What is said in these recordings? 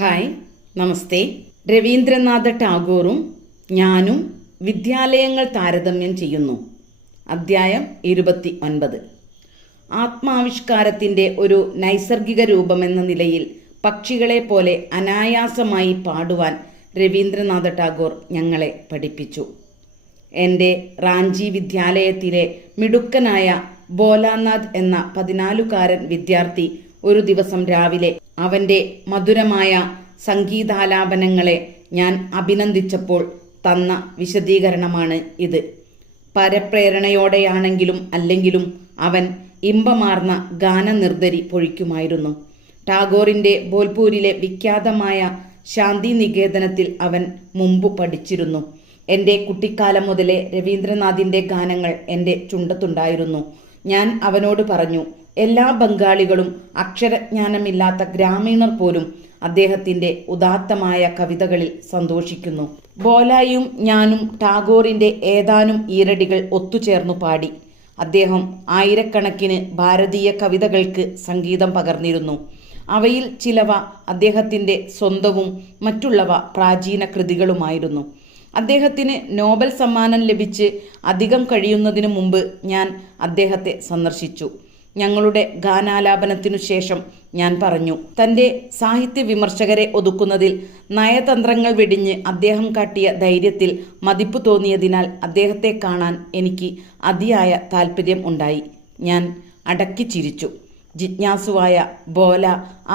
Hi, നമസ്തേ. രവീന്ദ്രനാഥ ടാഗോറും ഞാനും വിദ്യാലയങ്ങൾ താരതമ്യം ചെയ്യുന്നു. അധ്യായം 29. ആത്മാവിഷ്കാരത്തിൻ്റെ ഒരു നൈസർഗിക രൂപമെന്ന നിലയിൽ പക്ഷികളെ പോലെ അനായാസമായി പാടുവാൻ രവീന്ദ്രനാഥ ടാഗോർ ഞങ്ങളെ പഠിപ്പിച്ചു. എൻ്റെ റാഞ്ചി വിദ്യാലയത്തിലെ മിടുക്കനായ ഭോലാനാഥ് എന്ന 14കാരൻ വിദ്യാർത്ഥി ഒരു ദിവസം രാവിലെ അവൻ്റെ മധുരമായ സംഗീതാലാപനങ്ങളെ ഞാൻ അഭിനന്ദിച്ചപ്പോൾ തന്ന വിശദീകരണമാണ് ഇത്. പരപ്രേരണയോടെയാണെങ്കിലും അല്ലെങ്കിലും അവൻ ഇമ്പമാർന്ന ഗാനനിർദ്ധരി പൊഴിക്കുമായിരുന്നു. ടാഗോറിൻ്റെ ബോൽപൂരിലെ വിഖ്യാതമായ ശാന്തിനികേതനത്തിൽ അവൻ മുമ്പ് പഠിച്ചിരുന്നു. എൻ്റെ കുട്ടിക്കാലം മുതലേ രവീന്ദ്രനാഥിൻ്റെ ഗാനങ്ങൾ എൻ്റെ ചുണ്ടത്തുണ്ടായിരുന്നു. ഞാൻ അവനോട് പറഞ്ഞു, എല്ലാ ബംഗാളികളും അക്ഷരജ്ഞാനമില്ലാത്ത ഗ്രാമീണർ പോലും അദ്ദേഹത്തിൻ്റെ ഉദാത്തമായ കവിതകളിൽ സന്തോഷിക്കുന്നു. ബോലായും ഞാനും ടാഗോറിൻ്റെ ഏതാനും ഈരടികൾ ഒത്തുചേർന്നു പാടി. അദ്ദേഹം ആയിരക്കണക്കിന് ഭാരതീയ കവിതകൾക്ക് സംഗീതം പകർന്നിരുന്നു. അവയിൽ ചിലവ അദ്ദേഹത്തിൻ്റെ സ്വന്തവും മറ്റുള്ളവ പ്രാചീന കൃതികളുമായിരുന്നു. അദ്ദേഹത്തിന് നോബൽ സമ്മാനം ലഭിച്ച് അധികം കഴിയുന്നതിനു മുമ്പ് ഞാൻ അദ്ദേഹത്തെ സന്ദർശിച്ചു. ഞങ്ങളുടെ ഗാനാലാപനത്തിനു ശേഷം ഞാൻ പറഞ്ഞു, തൻ്റെ സാഹിത്യ വിമർശകരെ ഒതുക്കുന്നതിൽ നയതന്ത്രങ്ങൾ വെടിഞ്ഞ് അദ്ദേഹം കാട്ടിയ ധൈര്യത്തിൽ മതിപ്പ് തോന്നിയതിനാൽ അദ്ദേഹത്തെ കാണാൻ എനിക്ക് അതിയായ താല്പര്യം ഉണ്ടായി. ഞാൻ അടക്കി ചിരിച്ചു. ജിജ്ഞാസുവായ ബോല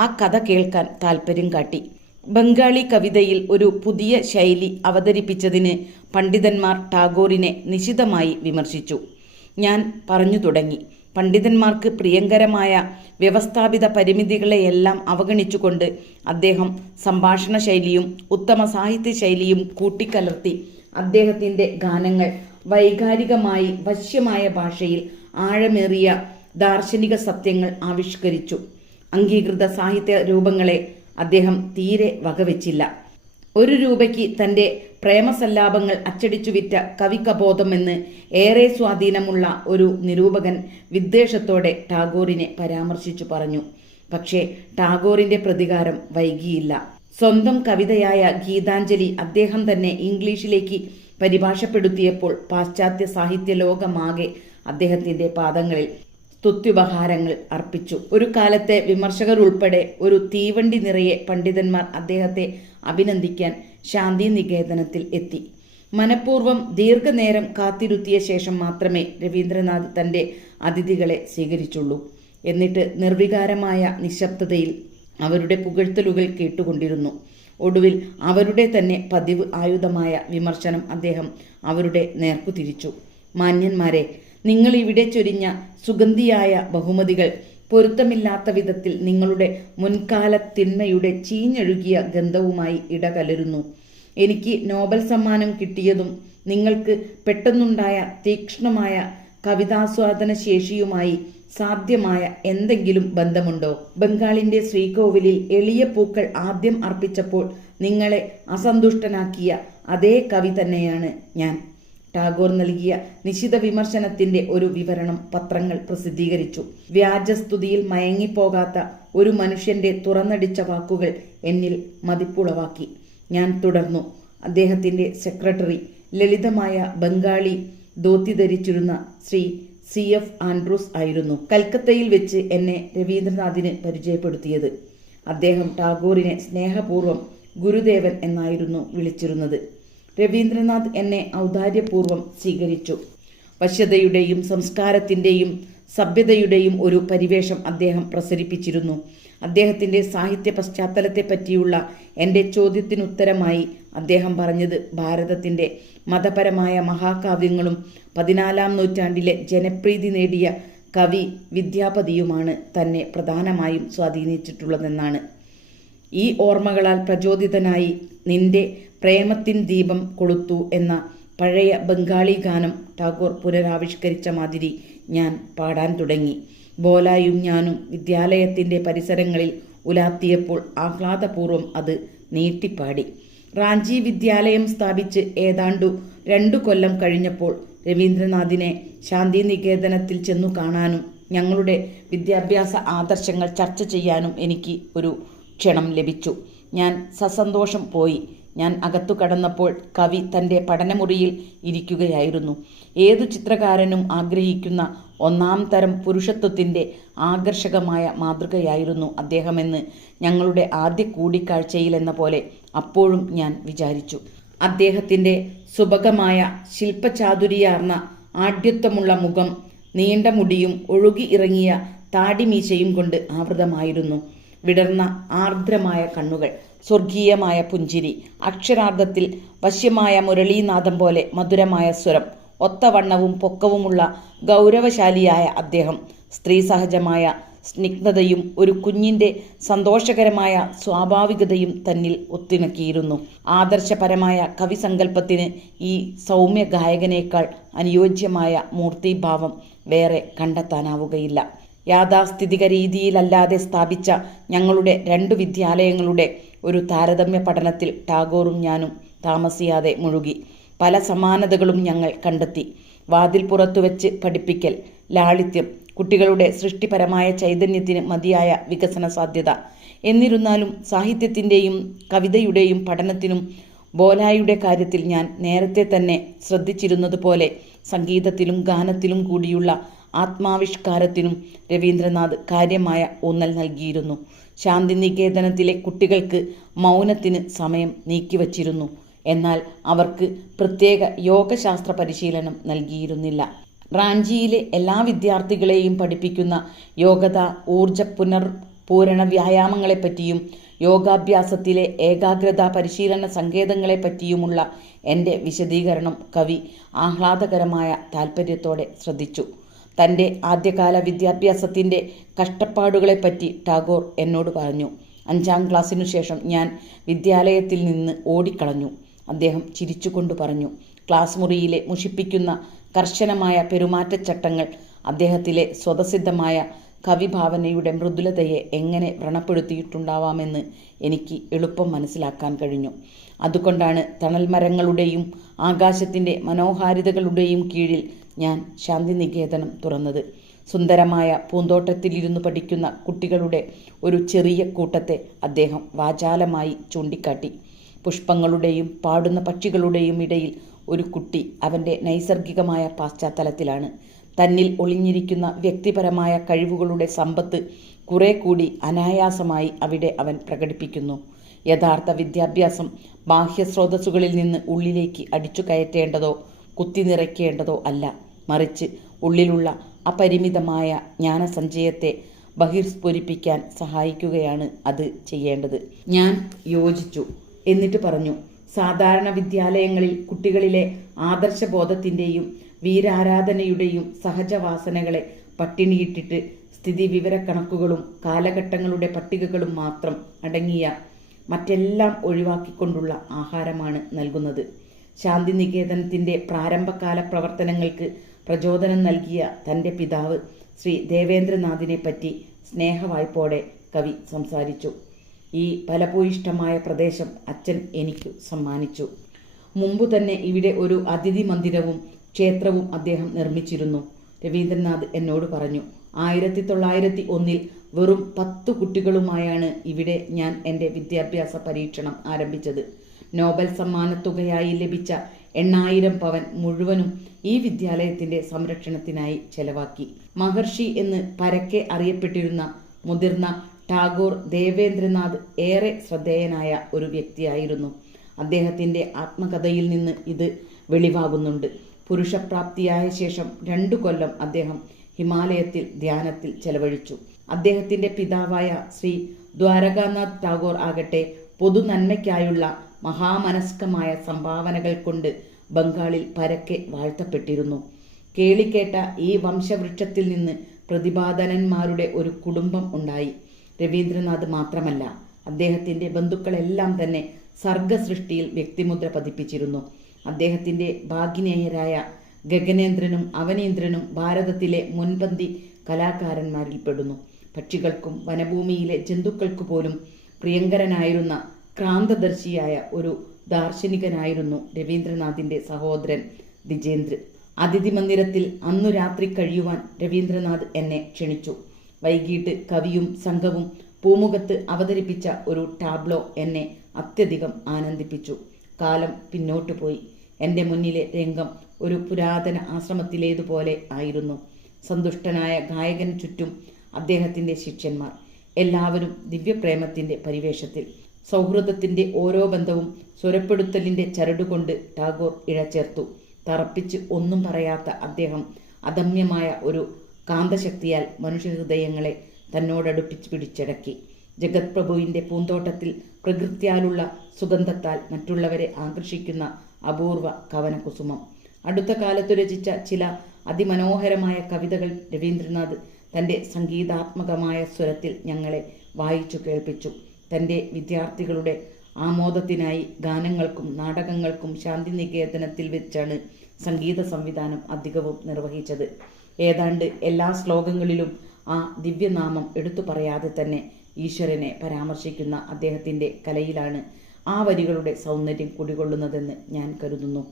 ആ കഥ കേൾക്കാൻ താല്പര്യം കാട്ടി. ബംഗാളി കവിതയിൽ ഒരു പുതിയ ശൈലി അവതരിപ്പിച്ചതിന് പണ്ഡിതന്മാർ ടാഗോറിനെ നിശിതമായി വിമർശിച്ചു. ഞാൻ പറഞ്ഞു തുടങ്ങി. പണ്ഡിതന്മാർക്ക് പ്രിയങ്കരമായ വ്യവസ്ഥാപിത പരിമിതികളെയെല്ലാം അവഗണിച്ചുകൊണ്ട് അദ്ദേഹം സംഭാഷണ ശൈലിയും ഉത്തമ സാഹിത്യ ശൈലിയും കൂട്ടിക്കലർത്തി അദ്ദേഹത്തിൻ്റെ ഗാനങ്ങൾ വൈകാരികമായി വശ്യമായ ഭാഷയിൽ ആഴമേറിയ ദാർശനിക സത്യങ്ങൾ ആവിഷ്കരിച്ചു. അംഗീകൃത സാഹിത്യ രൂപങ്ങളെ അദ്ദേഹം തീരെ വകവെച്ചില്ല. 1 രൂപയ്ക്ക് തൻ്റെ പ്രേമസല്ലാപങ്ങൾ അച്ചടിച്ചു വിറ്റ കവികബോധം എന്ന് ഏറെ സ്വാധീനമുള്ള ഒരു നിരൂപകൻ വിദ്വേഷത്തോടെ ടാഗോറിനെ പരാമർശിച്ചു പറഞ്ഞു. പക്ഷേ ടാഗോറിൻ്റെ പ്രതികാരം വൈകിയില്ല. സ്വന്തം കവിതയായ ഗീതാഞ്ജലി അദ്ദേഹം തന്നെ ഇംഗ്ലീഷിലേക്ക് പരിഭാഷപ്പെടുത്തിയപ്പോൾ പാശ്ചാത്യ സാഹിത്യ ലോകമാകെ അദ്ദേഹത്തിൻ്റെ പാദങ്ങളിൽ സ്തുത്യുപഹാരങ്ങൾ അർപ്പിച്ചു. ഒരു കാലത്തെ വിമർശകർ ഉൾപ്പെടെ ഒരു തീവണ്ടി നിറയെ പണ്ഡിതന്മാർ അദ്ദേഹത്തെ അഭിനന്ദിക്കാൻ ശാന്തിനികേതനത്തിൽ എത്തി. മനഃപൂർവ്വം ദീർഘനേരം കാത്തിരുത്തിയ ശേഷം മാത്രമേ രവീന്ദ്രനാഥ് തൻ്റെ അതിഥികളെ സ്വീകരിച്ചുള്ളൂ. എന്നിട്ട് നിർവികാരമായ നിശബ്ദതയിൽ അവരുടെ പുകഴ്ത്തലുകൾ കേട്ടുകൊണ്ടിരുന്നു. ഒടുവിൽ അവരുടെ തന്നെ പതിവ് ആയുധമായ വിമർശനം അദ്ദേഹം അവരുടെ നേർക്കു തിരിച്ചു. മാന്യന്മാരെ, നിങ്ങൾ ഇവിടെ ചൊരിഞ്ഞ സുഗന്ധിയായ ബഹുമതികൾ പൊരുത്തമില്ലാത്ത വിധത്തിൽ നിങ്ങളുടെ മുൻകാല തിന്മയുടെ ചീഞ്ഞൊഴുകിയ ഗന്ധവുമായി ഇടകലരുന്നു. എനിക്ക് നോബൽ സമ്മാനം കിട്ടിയതും നിങ്ങൾക്ക് പെട്ടെന്നുണ്ടായ തീക്ഷ്ണമായ കവിതാസ്വാദന ശേഷിയുമായി സാധ്യമായ എന്തെങ്കിലും ബന്ധമുണ്ടോ? ബംഗാളിൻ്റെ ശ്രീകോവിലിൽ എളിയ പൂക്കൾ ആദ്യം അർപ്പിച്ചപ്പോൾ നിങ്ങളെ അസന്തുഷ്ടനാക്കിയ അതേ കവി തന്നെയാണ് ഞാൻ. ടാഗോർ നൽകിയ നിശിത വിമർശനത്തിൻ്റെ ഒരു വിവരണം പത്രങ്ങൾ പ്രസിദ്ധീകരിച്ചു. വ്യാജസ്തുതിയിൽ മയങ്ങിപ്പോകാത്ത ഒരു മനുഷ്യൻ്റെ തുറന്നടിച്ച വാക്കുകൾ എന്നിൽ മതിപ്പുളവാക്കി. ഞാൻ തുടർന്നു. അദ്ദേഹത്തിൻ്റെ സെക്രട്ടറി ലളിതമായ ബംഗാളി ധോത്തി ധരിച്ചിരുന്ന ശ്രീ CF ആൻഡ്രൂസ് ആയിരുന്നു കൽക്കത്തയിൽ വെച്ച് എന്നെ രവീന്ദ്രനാഥിന് പരിചയപ്പെടുത്തിയത്. അദ്ദേഹം ടാഗോറിനെ സ്നേഹപൂർവ്വം ഗുരുദേവൻ എന്നായിരുന്നു വിളിച്ചിരുന്നത്. രവീന്ദ്രനാഥ് എന്നെ ഔദാര്യപൂർവ്വം സ്വീകരിച്ചു. വശ്യതയുടെയും സംസ്കാരത്തിൻ്റെയും സഭ്യതയുടെയും ഒരു പരിവേഷം അദ്ദേഹം പ്രസരിപ്പിച്ചിരുന്നു. അദ്ദേഹത്തിൻ്റെ സാഹിത്യ പശ്ചാത്തലത്തെപ്പറ്റിയുള്ള എൻ്റെ ചോദ്യത്തിനുത്തരമായി അദ്ദേഹം പറഞ്ഞത് ഭാരതത്തിൻ്റെ മതപരമായ മഹാകാവ്യങ്ങളും 14-ാം നൂറ്റാണ്ടിലെ ജനപ്രീതി നേടിയ കവി വിദ്യാപതിയുമാണ് തന്നെ പ്രധാനമായും സ്വാധീനിച്ചിട്ടുള്ളതെന്നാണ്. ഈ ഓർമ്മകളാൽ പ്രചോദിതനായി നിന്റെ പ്രേമത്തിൻ ദീപം കൊളുത്തു എന്ന പഴയ ബംഗാളി ഗാനം ടാഗോർ പുനരാവിഷ്കരിച്ച മാതിരി ഞാൻ പാടാൻ തുടങ്ങി. ബോലായും ഞാനും വിദ്യാലയത്തിൻ്റെ പരിസരങ്ങളിൽ ഉലാത്തിയപ്പോൾ ആഹ്ലാദപൂർവ്വം അത് നീട്ടിപ്പാടി. റാഞ്ചി വിദ്യാലയം സ്ഥാപിച്ച് ഏതാണ്ടു 2 കൊല്ലം കഴിഞ്ഞപ്പോൾ രവീന്ദ്രനാഥിനെ ശാന്തിനികേതനത്തിൽ ചെന്നു കാണാനും ഞങ്ങളുടെ വിദ്യാഭ്യാസ ആദർശങ്ങൾ ചർച്ച ചെയ്യാനും എനിക്ക് ഒരു ക്ഷണം ലഭിച്ചു. ഞാൻ സസന്തോഷം പോയി. ഞാൻ അകത്തു കടന്നപ്പോൾ കവി തൻ്റെ പഠനമുറിയിൽ ഇരിക്കുകയായിരുന്നു. ഏതു ചിത്രകാരനും ആഗ്രഹിക്കുന്ന ഒന്നാം തരം പുരുഷത്വത്തിൻ്റെ ആകർഷകമായ മാതൃകയായിരുന്നു അദ്ദേഹമെന്ന് ഞങ്ങളുടെ ആദ്യ കൂടിക്കാഴ്ചയിലെന്ന പോലെ അപ്പോഴും ഞാൻ വിചാരിച്ചു. അദ്ദേഹത്തിൻ്റെ സുഭഗമായ ശില്പചാതുരിയാർന്ന ആഢ്യത്വമുള്ള മുഖം നീണ്ട മുടിയും ഒഴുകി ഇറങ്ങിയ താടിമീശയും കൊണ്ട് ആവൃതമായിരുന്നു. വിടർന്ന ആർദ്രമായ കണ്ണുകൾ, സ്വർഗീയമായ പുഞ്ചിരി, അക്ഷരാർത്ഥത്തിൽ വശ്യമായ മുരളീനാദം പോലെ മധുരമായ സ്വരം, ഒത്തവണ്ണവും പൊക്കവുമുള്ള ഗൗരവശാലിയായ അദ്ദേഹം സ്ത്രീ സഹജമായ സ്നിഗ്ധതയും ഒരു കുഞ്ഞിൻ്റെ സന്തോഷകരമായ സ്വാഭാവികതയും തന്നിൽ ഒത്തിണക്കിയിരുന്നു. ആദർശപരമായ കവിസങ്കല്പത്തിന് ഈ സൗമ്യ ഗായകനേക്കാൾ അനുയോജ്യമായ മൂർത്തിഭാവം വേറെ കണ്ടെത്താനാവുകയില്ല. യാഥാസ്ഥിതിക രീതിയിലല്ലാതെ സ്ഥാപിച്ച ഞങ്ങളുടെ 2 വിദ്യാലയങ്ങളുടെ ഒരു താരതമ്യ പഠനത്തിൽ ടാഗോറും ഞാനും താമസിയാതെ മുഴുകി. പല സമാനതകളും ഞങ്ങൾ കണ്ടെത്തി. വാതിൽ പുറത്തു വെച്ച് പഠിപ്പിക്കൽ, ലാളിത്യം, കുട്ടികളുടെ സൃഷ്ടിപരമായ ചൈതന്യത്തിന് മതിയായ വികസന സാധ്യത. എന്നിരുന്നാലും സാഹിത്യത്തിൻ്റെയും കവിതയുടെയും പഠനത്തിനും ബോലായുടെ കാര്യത്തിൽ ഞാൻ നേരത്തെ തന്നെ ശ്രദ്ധിച്ചിരുന്നതുപോലെ സംഗീതത്തിലും ഗാനത്തിലും കൂടിയുള്ള ആത്മാവിഷ്കാരത്തിനും രവീന്ദ്രനാഥ് കാര്യമായ ഊന്നൽ നൽകിയിരുന്നു. ശാന്തിനികേതനത്തിലെ കുട്ടികൾക്ക് മൗനത്തിന് സമയം നീക്കിവച്ചിരുന്നു. എന്നാൽ അവർക്ക് പ്രത്യേക യോഗശാസ്ത്ര പരിശീലനം നൽകിയിരുന്നില്ല. റാഞ്ചിയിലെ എല്ലാ വിദ്യാർത്ഥികളെയും പഠിപ്പിക്കുന്ന യോഗത, ഊർജ പുനർപൂരണ വ്യായാമങ്ങളെപ്പറ്റിയും യോഗാഭ്യാസത്തിലെ ഏകാഗ്രത പരിശീലന സങ്കേതങ്ങളെപ്പറ്റിയുമുള്ള എൻ്റെ വിശദീകരണം കവി ആഹ്ലാദകരമായ താൽപ്പര്യത്തോടെ ശ്രദ്ധിച്ചു. തൻ്റെ ആദ്യകാല വിദ്യാഭ്യാസത്തിൻ്റെ കഷ്ടപ്പാടുകളെപ്പറ്റി ടാഗോർ എന്നോട് പറഞ്ഞു. 5ാം ക്ലാസ്സിനു ശേഷം ഞാൻ വിദ്യാലയത്തിൽ നിന്ന് ഓടിക്കളഞ്ഞു. അദ്ദേഹം ചിരിച്ചുകൊണ്ട് പറഞ്ഞു. ക്ലാസ് മുറിയിലെ മുഷിപ്പിക്കുന്ന കർശനമായ പെരുമാറ്റച്ചട്ടങ്ങൾ അദ്ദേഹത്തിലെ സ്വതസിദ്ധമായ കവിഭാവനയുടെ മൃദുലതയെ എങ്ങനെ വ്രണപ്പെടുത്തിയിട്ടുണ്ടാവാമെന്ന് എനിക്ക് എളുപ്പം മനസ്സിലാക്കാൻ കഴിഞ്ഞു. അതുകൊണ്ടാണ് തണൽമരങ്ങളുടെയും ആകാശത്തിൻ്റെ മനോഹാരിതകളുടെയും കീഴിൽ ഞാൻ ശാന്തിനികേതനം തുറന്നത്. സുന്ദരമായ പൂന്തോട്ടത്തിലിരുന്ന് പഠിക്കുന്ന കുട്ടികളുടെ ഒരു ചെറിയ കൂട്ടത്തെ അദ്ദേഹം വാചാലമായി ചൂണ്ടിക്കാട്ടി. പുഷ്പങ്ങളുടെയും പാടുന്ന പക്ഷികളുടെയും ഇടയിൽ ഒരു കുട്ടി അവൻ്റെ നൈസർഗികമായ പശ്ചാത്തലത്തിലാണ്. തന്നിൽ ഒളിഞ്ഞിരിക്കുന്ന വ്യക്തിപരമായ കഴിവുകളുടെ സമ്പത്ത് കുറെ കൂടി അനായാസമായി അവിടെ അവൻ പ്രകടിപ്പിക്കുന്നു. യഥാർത്ഥ വിദ്യാഭ്യാസം ബാഹ്യസ്രോതസ്സുകളിൽ നിന്ന് ഉള്ളിലേക്ക് അടിച്ചു കയറ്റേണ്ടതോ കുത്തിനിറയ്ക്കേണ്ടതോ അല്ല, മറിച്ച് ഉള്ളിലുള്ള അപരിമിതമായ ജ്ഞാനസഞ്ചയത്തെ ബഹിർസ്ഫുരിപ്പിക്കാൻ സഹായിക്കുകയാണ് അത് ചെയ്യേണ്ടത്. ഞാൻ യോജിച്ചു. എന്നിട്ട് പറഞ്ഞു, സാധാരണ വിദ്യാലയങ്ങളിൽ കുട്ടികളിലെ ആദർശബോധത്തിൻ്റെയും വീരാരാധനയുടെയും സഹജവാസനകളെ പട്ടിണിയിട്ടിട്ട് സ്ഥിതിവിവരക്കണക്കുകളും കാലഘട്ടങ്ങളുടെ പട്ടികകളും മാത്രം അടങ്ങിയ മറ്റെല്ലാം ഒഴിവാക്കിക്കൊണ്ടുള്ള ആഹാരമാണ് നൽകുന്നത്. ശാന്തിനികേതനത്തിൻ്റെ പ്രാരംഭകാല പ്രവർത്തനങ്ങൾക്ക് പ്രചോദനം നൽകിയ തൻ്റെ പിതാവ് ശ്രീ ദേവേന്ദ്രനാഥിനെ പറ്റി സ്നേഹവായ്പോടെ കവി സംസാരിച്ചു. ഈ ഫലഭൂയിഷ്ഠമായ പ്രദേശം അച്ഛൻ എനിക്ക് സമ്മാനിച്ചു. മുമ്പു തന്നെ ഇവിടെ ഒരു അതിഥി മന്ദിരവും ക്ഷേത്രവും അദ്ദേഹം നിർമ്മിച്ചിരുന്നു. രവീന്ദ്രനാഥ് എന്നോട് പറഞ്ഞു. 1901 വെറും 10 കുട്ടികളുമായാണ് ഇവിടെ ഞാൻ എൻ്റെ വിദ്യാഭ്യാസ പരീക്ഷണം ആരംഭിച്ചത്. നോബൽ സമ്മാനത്തുകയായി ലഭിച്ച 8000 പവൻ മുഴുവനും ഈ വിദ്യാലയത്തിൻ്റെ സംരക്ഷണത്തിനായി ചെലവാക്കി. മഹർഷി എന്ന് പരക്കെ അറിയപ്പെട്ടിരുന്ന മുതിർന്ന ടാഗോർ ദേവേന്ദ്രനാഥ് ഏറെ ശ്രദ്ധേയനായ ഒരു വ്യക്തിയായിരുന്നു. അദ്ദേഹത്തിൻ്റെ ആത്മകഥയിൽ നിന്ന് ഇത് വെളിവാകുന്നുണ്ട്. പുരുഷപ്രാപ്തിയായ ശേഷം 2 കൊല്ലം അദ്ദേഹം ഹിമാലയത്തിൽ ധ്യാനത്തിൽ ചെലവഴിച്ചു. അദ്ദേഹത്തിൻ്റെ പിതാവായ ശ്രീ ദ്വാരകാനാഥ് ടാഗോർ ആകട്ടെ പൊതുനന്മയ്ക്കായുള്ള മഹാമനസ്കമായ സംഭാവനകൾ കൊണ്ട് ബംഗാളിൽ പരക്കെ വാഴ്ത്തപ്പെട്ടിരുന്നു. കേളിക്കേട്ട ഈ വംശവൃക്ഷത്തിൽ നിന്ന് പ്രതിഭാധനന്മാരുടെ ഒരു കുടുംബം ഉണ്ടായി. രവീന്ദ്രനാഥ് മാത്രമല്ല, അദ്ദേഹത്തിൻ്റെ ബന്ധുക്കളെല്ലാം തന്നെ സർഗസൃഷ്ടിയിൽ വ്യക്തിമുദ്ര പതിപ്പിച്ചിരുന്നു. അദ്ദേഹത്തിൻ്റെ ഭാഗിനേയരായ ഗഗനേന്ദ്രനും അവനീന്ദ്രനും ഭാരതത്തിലെ മുൻപന്തി കലാകാരന്മാരിൽപ്പെടുന്നു. പക്ഷികൾക്കും വനഭൂമിയിലെ ജന്തുക്കൾക്കു പോലും പ്രിയങ്കരനായിരുന്ന ക്രാന്തദർശിയായ ഒരു ദാർശനികനായിരുന്നു രവീന്ദ്രനാഥിൻ്റെ സഹോദരൻ ദ്വിജേന്ദ്ര. അതിഥി മന്ദിരത്തിൽ അന്നു രാത്രി കഴിയുവാൻ രവീന്ദ്രനാഥ് എന്നെ ക്ഷണിച്ചു. വൈകിട്ട് കവിയും സംഘവും പൂമുഖത്ത് അവതരിപ്പിച്ച ഒരു ടാബ്ലോ എന്നെ അത്യധികം ആനന്ദിപ്പിച്ചു. കാലം പിന്നോട്ടു പോയി. എൻ്റെ മുന്നിലെ രംഗം ഒരു പുരാതന ആശ്രമത്തിലേതുപോലെ ആയിരുന്നു. സന്തുഷ്ടനായ ഗായകന് ചുറ്റും അദ്ദേഹത്തിൻ്റെ ശിഷ്യന്മാർ, എല്ലാവരും ദിവ്യപ്രേമത്തിൻ്റെ പരിവേഷത്തിൽ. സൗഹൃദത്തിൻ്റെ ഓരോ ബന്ധവും സ്വരപ്പെടുത്തലിൻ്റെ ചരടുകൊണ്ട് ടാഗോർ ഇഴചേർത്തു. തറപ്പിച്ച് ഒന്നും പറയാത്ത അദ്ദേഹം അദമ്യമായ ഒരു കാന്തശക്തിയാൽ മനുഷ്യഹൃദയങ്ങളെ തന്നോടടുപ്പിച്ച് പിടിച്ചടക്കി. ജഗത് പ്രഭുവിൻ്റെ പൂന്തോട്ടത്തിൽ പ്രകൃത്യാലുള്ള സുഗന്ധത്താൽ മറ്റുള്ളവരെ ആകർഷിക്കുന്ന അപൂർവ കവനകുസുമം. അടുത്ത കാലത്തു രചിച്ച ചില അതിമനോഹരമായ കവിതകൾ രവീന്ദ്രനാഥ് തൻ്റെ സംഗീതാത്മകമായ സ്വരത്തിൽ ഞങ്ങളെ വായിച്ചു കേൾപ്പിച്ചു. തൻ്റെ വിദ്യാർത്ഥികളുടെ ആമോദത്തിനായി ഗാനങ്ങൾക്കും നാടകങ്ങൾക്കും ശാന്തിനികേതനത്തിൽ വെച്ചാണ് സംഗീത സംവിധാനം അധികവും നിർവഹിച്ചത്. ഏതാണ്ട് എല്ലാ ശ്ലോകങ്ങളിലും ആ ദിവ്യനാമം എടുത്തു പറയാതെ തന്നെ ഈശ്വരനെ പരാമർശിക്കുന്ന അദ്ദേഹത്തിൻ്റെ കലയിലാണ് ആ വരികളുടെ സൗന്ദര്യം കുടികൊള്ളുന്നതെന്ന് ഞാൻ കരുതുന്നു.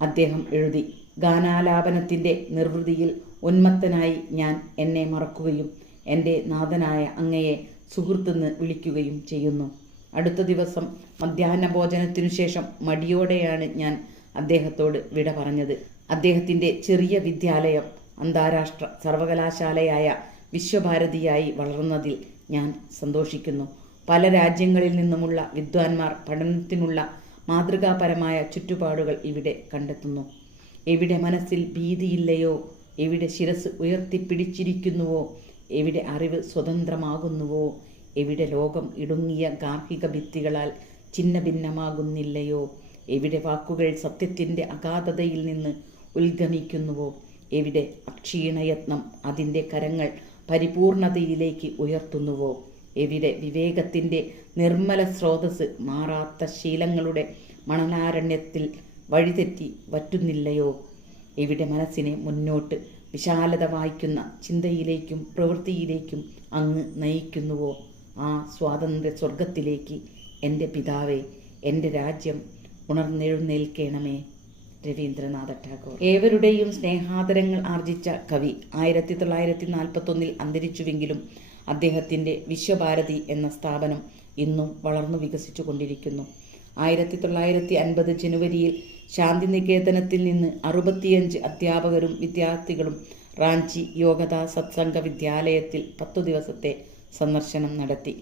അദ്ദേഹം എഴുതി, ഗാനാലാപനത്തിൻ്റെ നിർവൃതിയിൽ ഉന്മത്തനായി ഞാൻ എന്നെ മറക്കുകയും എൻ്റെ നാഥനായ അങ്ങയെ സുഹൃത്തെന്ന് വിളിക്കുകയും ചെയ്യുന്നു. അടുത്ത ദിവസം മധ്യാഹ്ന ഭോജനത്തിനു ശേഷം മടിയോടെയാണ് ഞാൻ അദ്ദേഹത്തോട് വിട പറഞ്ഞത്. അദ്ദേഹത്തിൻ്റെ ചെറിയ വിദ്യാലയം അന്താരാഷ്ട്ര സർവകലാശാലയായ വിശ്വഭാരതിയായി വളർന്നതിൽ ഞാൻ സന്തോഷിക്കുന്നു. പല രാജ്യങ്ങളിൽ നിന്നുമുള്ള വിദ്വാൻമാർ പഠനത്തിനുള്ള മാതൃകാപരമായ ചുറ്റുപാടുകൾ ഇവിടെ കണ്ടെത്തുന്നു. എവിടെ മനസ്സിൽ ഭീതിയില്ലയോ, എവിടെ ശിരസ് ഉയർത്തിപ്പിടിച്ചിരിക്കുന്നുവോ, എവിടെ അറിവ് സ്വതന്ത്രമാകുന്നുവോ, എവിടെ ലോകം ഇടുങ്ങിയ ഗാർഹിക ഭിത്തികളാൽ ഛിന്ന ഭിന്നമാകുന്നില്ലയോ, എവിടെ വാക്കുകൾ സത്യത്തിൻ്റെ അഗാധതയിൽ നിന്ന് ഉത്ഗമിക്കുന്നുവോ, എവിടെ അക്ഷീണയത്നം അതിൻ്റെ കരങ്ങൾ പരിപൂർണതയിലേക്ക് ഉയർത്തുന്നുവോ, എവിടെ വിവേകത്തിൻ്റെ നിർമ്മല സ്രോതസ് മാറാത്ത ശീലങ്ങളുടെ മണലാരണ്യത്തിൽ വഴിതെറ്റി വറ്റുന്നില്ലയോ, എവിടെ മനസ്സിനെ മുന്നോട്ട് വിശാലത വായിക്കുന്ന ചിന്തയിലേക്കും പ്രവൃത്തിയിലേക്കും അങ്ങ് നയിക്കുന്നുവോ, ആ സ്വാതന്ത്ര്യ സ്വർഗത്തിലേക്ക് എൻ്റെ പിതാവേ, എൻ്റെ രാജ്യം ഉണർന്നെഴുന്നേൽക്കണമേ. രവീന്ദ്രനാഥ ടാഗോർ. ഏവരുടെയും സ്നേഹാദരങ്ങൾ ആർജിച്ച കവി 1941 അന്തരിച്ചുവെങ്കിലും അദ്ദേഹത്തിൻ്റെ വിശ്വഭാരതി എന്ന സ്ഥാപനം ഇന്നും വളർന്നു വികസിച്ചു കൊണ്ടിരിക്കുന്നു. 1950 ജനുവരിയിൽ ശാന്തിനികേതനത്തിൽ നിന്ന് 65 അധ്യാപകരും വിദ്യാർത്ഥികളും റാഞ്ചി യോഗദ സത്സംഗ വിദ്യാലയത്തിൽ 10 ദിവസത്തെ സന്ദർശനം നടത്തി.